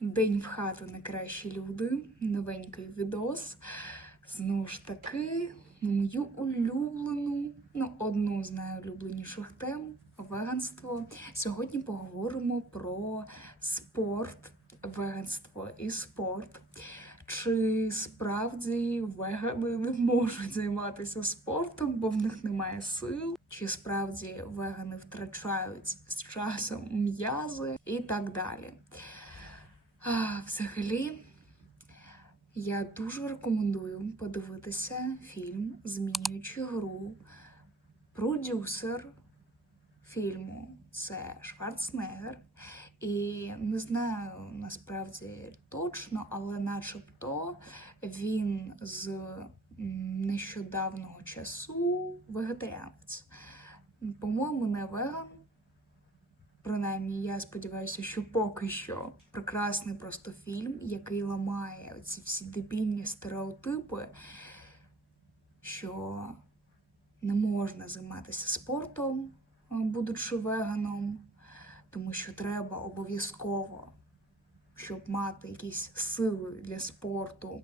День в хату на кращі люди. Новенький відос. Знову ж таки, мою улюблену, ну, одну з найулюбленіших тем веганство. Сьогодні поговоримо про спорт, веганство і спорт. Чи справді вегани не можуть займатися спортом, бо в них немає сил? Чи справді вегани втрачають з часом м'язи і так далі? Взагалі, я дуже рекомендую подивитися фільм Змінюючи гру. Продюсер фільму це Шварценеггер. І не знаю насправді точно, але начебто він з нещодавнього часу вегетаріанець. По-моєму, не веган. Принаймні, я сподіваюся, що поки що прекрасний просто фільм, який ламає оці всі дебільні стереотипи, що не можна займатися спортом, будучи веганом, тому що треба обов'язково, щоб мати якісь сили для спорту.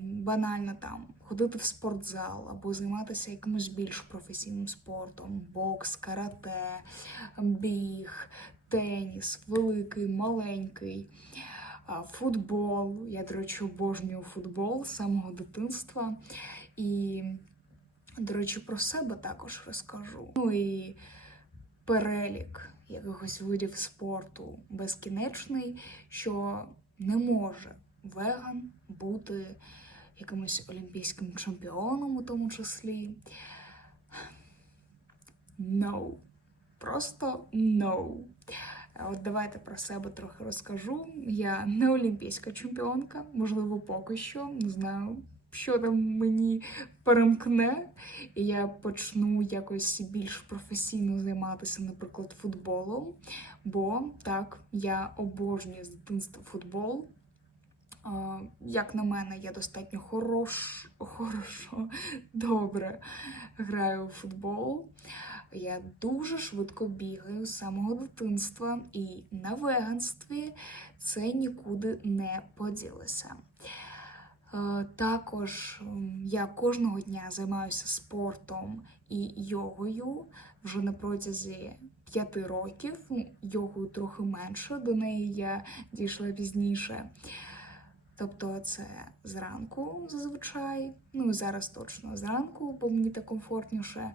Банально там ходити в спортзал або займатися якимось більш професійним спортом, бокс, карате, біг, теніс, великий, маленький, футбол. Я, до речі, обожнюю футбол з самого дитинства. І, до речі, про себе також розкажу. Ну і перелік якихось видів спорту безкінечний, що не може веган бути якимось олімпійським чемпіоном у тому числі. No. Просто no. От давайте про себе трохи розкажу. Я не олімпійська чемпіонка, можливо, поки що. Не знаю, що там мені перемкне, і я почну якось більш професійно займатися, наприклад, футболом. Бо так, я обожнюю з дитинства футбол. Як на мене, я достатньо хорош, хорошо, добре граю у футбол. Я дуже швидко бігаю з самого дитинства, і на веганстві це нікуди не поділося. Е, Також я кожного дня займаюся спортом і йогою вже на протязі п'яти років. Йогою трохи менше, до неї я дійшла пізніше. Тобто це зранку зазвичай, ну і зараз точно зранку, бо мені так комфортніше.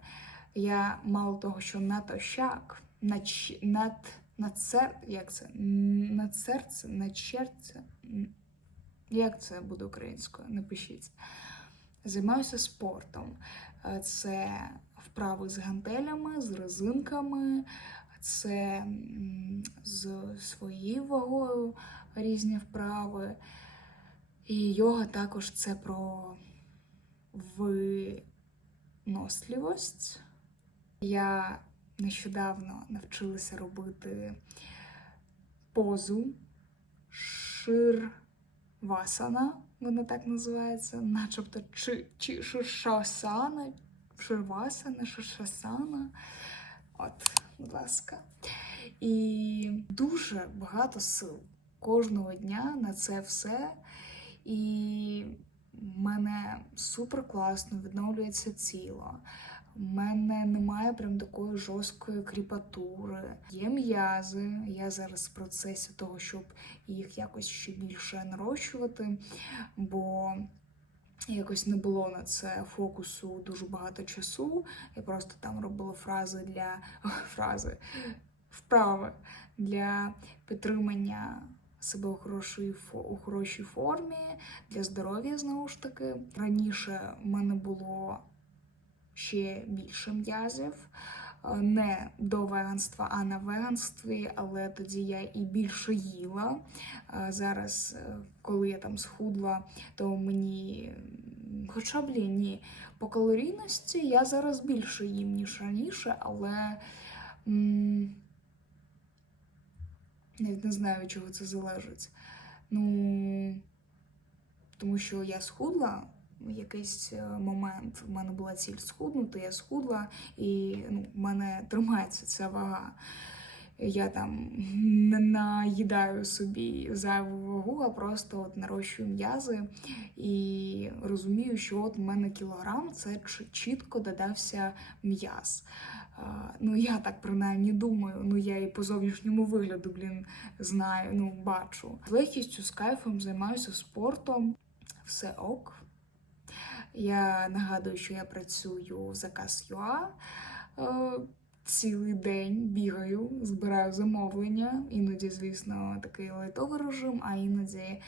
Я мало того, що натощак, над, над, над сер, як це? Над серце, над черце. М, Як це буде українською? Напишіть. Займаюся спортом. Це вправи з гантелями, з резинками, це з своєю вагою різні вправи. І йога також це про виносливість. Я нещодавно навчилася робити позу ширвасана, вона так називається, начебто чи, чи ширшасана, ширвасана, ширшасана. От, будь ласка. І дуже багато сил кожного дня на це все. І в мене супер класно відновлюється тіло. У мене немає прям такої жорсткої кріпатури. Є м'язи. Я зараз в процесі того, щоб їх якось ще більше нарощувати, бо якось не було на це фокусу дуже багато часу. Я просто там робила фрази для фрази, вправи для підтримання себе у хорошій, у хорошій формі, для здоров'я знову ж таки. Раніше в мене було ще більше м'язів. Не до веганства, а на веганстві, але тоді я і більше їла. Зараз, е, коли я там схудла, то мені, хоча блін, ні, по калорійності я зараз більше їм, ніж раніше, але навіть не знаю, від чого це залежить. Ну, тому що я схудла в якийсь е, момент. У мене була ціль схуднути, я схудла, і ну, в мене тримається ця вага. я там не наїдаю собі зайву вагу, а просто от нарощую м'язи і розумію, що от у мене кілограм це чітко додався м'яз. Ну, я так принаймні думаю. Ну, я і по зовнішньому вигляду, блін, знаю, ну, бачу. З легкістю, з кайфом займаюся спортом, все ок. Я нагадую, що я працюю в заказ ЮА. Е, Цілий день бігаю, збираю замовлення. Іноді, звісно, такий лайтовий режим, а іноді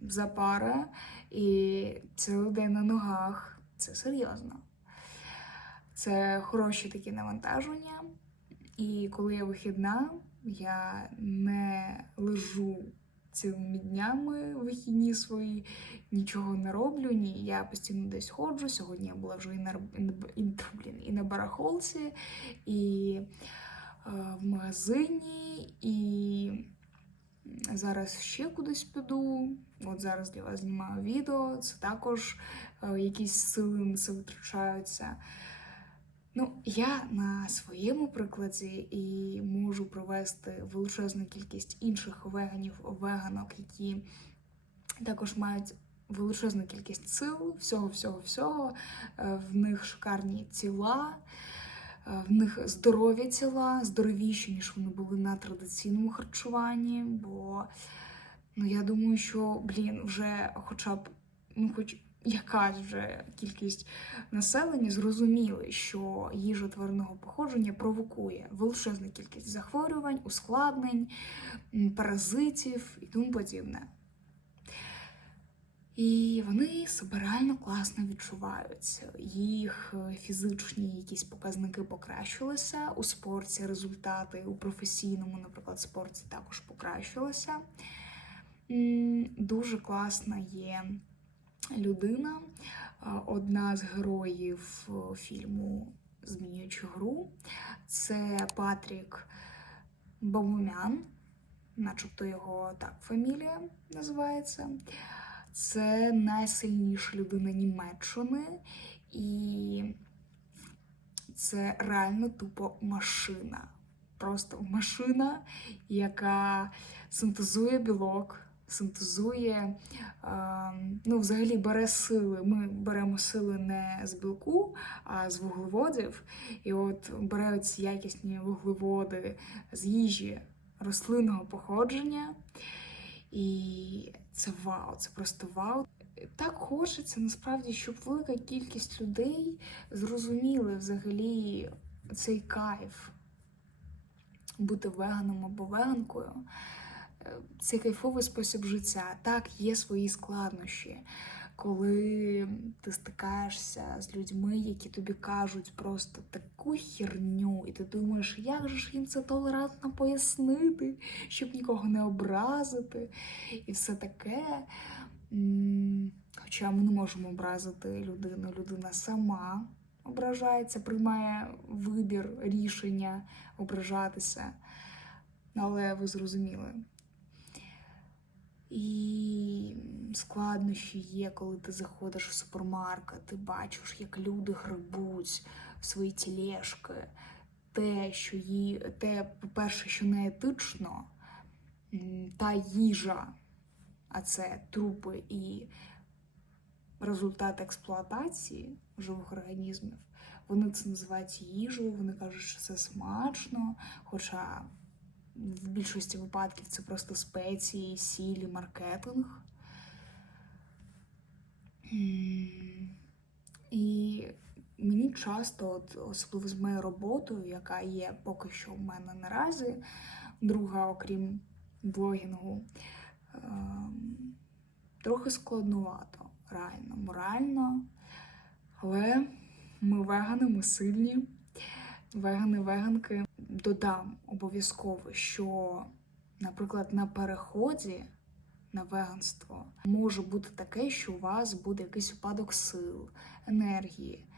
запара. І цілий день на ногах. Це серйозно. Це хороші такі навантаження. І коли я вихідна, я не лежу цілими днями вихідні свої, нічого не роблю. Ні, я постійно десь ходжу. Сьогодні я була вже і на, і, блін, і на барахолці, і е, в магазині, і зараз ще кудись піду. От зараз для вас знімаю відео. Це також е, якісь сили на це витрачаються. Ну, я на своєму прикладі і можу привести величезну кількість інших веганів, веганок, які також мають величезну кількість сил, всього, всього, всього. Е, В них шикарні тіла, е, в них здорові тіла, здоровіші, ніж вони були на традиційному харчуванні. Бо ну, я думаю, що, блін, вже хоча б, ну, хоч якась вже кількість населення зрозуміли, що їжа тваринного походження провокує величезну кількість захворювань, ускладнень, паразитів і тому подібне. І вони себе реально класно відчувають. Їх е, фізичні якісь показники покращилися у спорті, результати у професійному, наприклад, спорті також покращилися. Дуже класна є людина, одна з героїв е, фільму Змінюючи гру. Це Патрік Баумян, начебто його так фамілія називається. Це найсильніша людина Німеччини, і це реально тупо машина. Просто машина, яка синтезує білок, синтезує, ну, взагалі бере сили. Ми беремо сили не з білку, а з вуглеводів. І от бере ці якісні вуглеводи з їжі рослинного походження. І це вау, це просто вау. Так хочеться насправді, щоб велика кількість людей зрозуміли взагалі цей кайф бути веганом або веганкою. Це кайфовий спосіб життя. Так, є свої складнощі, коли ти стикаєшся з людьми, які тобі кажуть просто таку херню, і ти думаєш, як же ж їм це толерантно пояснити, щоб нікого не образити, і все таке. Хоча ми не можемо образити людину, людина сама ображається, приймає вибір, рішення ображатися. Але ви зрозуміли. І складнощі є, коли ти заходиш в супермаркет, ти бачиш, як люди грибуть в свої тілешки. Те, що її, те, по-перше, що не етично, та їжа, а це трупи і результат експлуатації живих організмів. Вони це називають їжею, вони кажуть, що це смачно, хоча в більшості випадків це просто спеції, сілі, маркетинг. І мені часто, от, особливо з моєю роботою, яка є поки що в мене наразі, друга, окрім блогінгу, ем, трохи складнувато, реально, морально. Але ми вегани, ми сильні. Вегани, веганки. Додам обов'язково, що, наприклад, на переході на веганство може бути таке, що у вас буде якийсь упадок сил, енергії.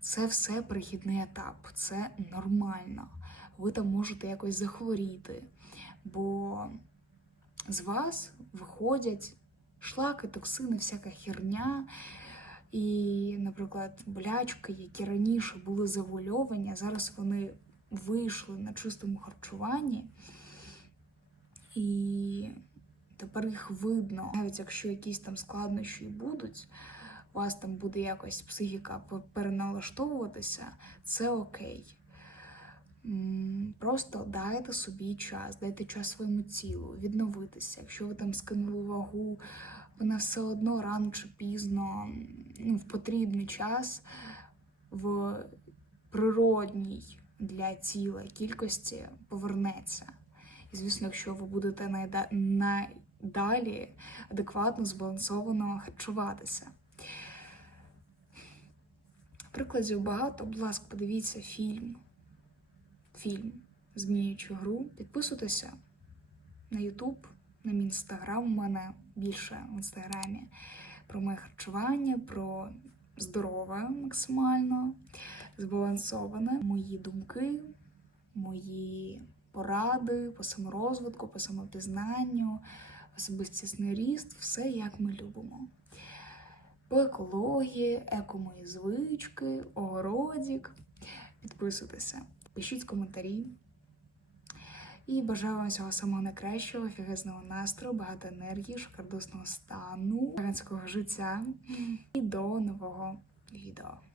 Це все перехідний етап, це нормально. Ви там можете якось захворіти, бо з вас виходять шлаки, токсини, всяка херня. І, наприклад, болячки, які раніше були завуальовані, а зараз вони вийшли на чистому харчуванні, і тепер їх видно, навіть якщо якісь там складнощі будуть, у вас там буде якось психіка переналаштовуватися, це окей. Просто дайте собі час, дайте час своєму тілу відновитися. Якщо ви там скинули вагу, вона все одно рано чи пізно, ну, в потрібний час, в природній для тіла кількості повернеться. І, звісно, якщо ви будете найдалі адекватно, збалансовано харчуватися. Прикладів багато, будь ласка, подивіться фільм. Фільм Змінюючи гру. Підписуйтеся на Ютуб, на мій інстаграм. У мене більше в інстаграмі про моє харчування, про здорове максимально, збалансоване. Мої думки, мої поради по саморозвитку, по самопізнанню, особистісний ріст, все як ми любимо. По екології, еко мої звички, огородік. Підписуйтеся, пишіть коментарі. І бажаю вам всього самого найкращого, фігезного настрою, багато енергії, шикардосного стану, ганського життя. І до нового відео.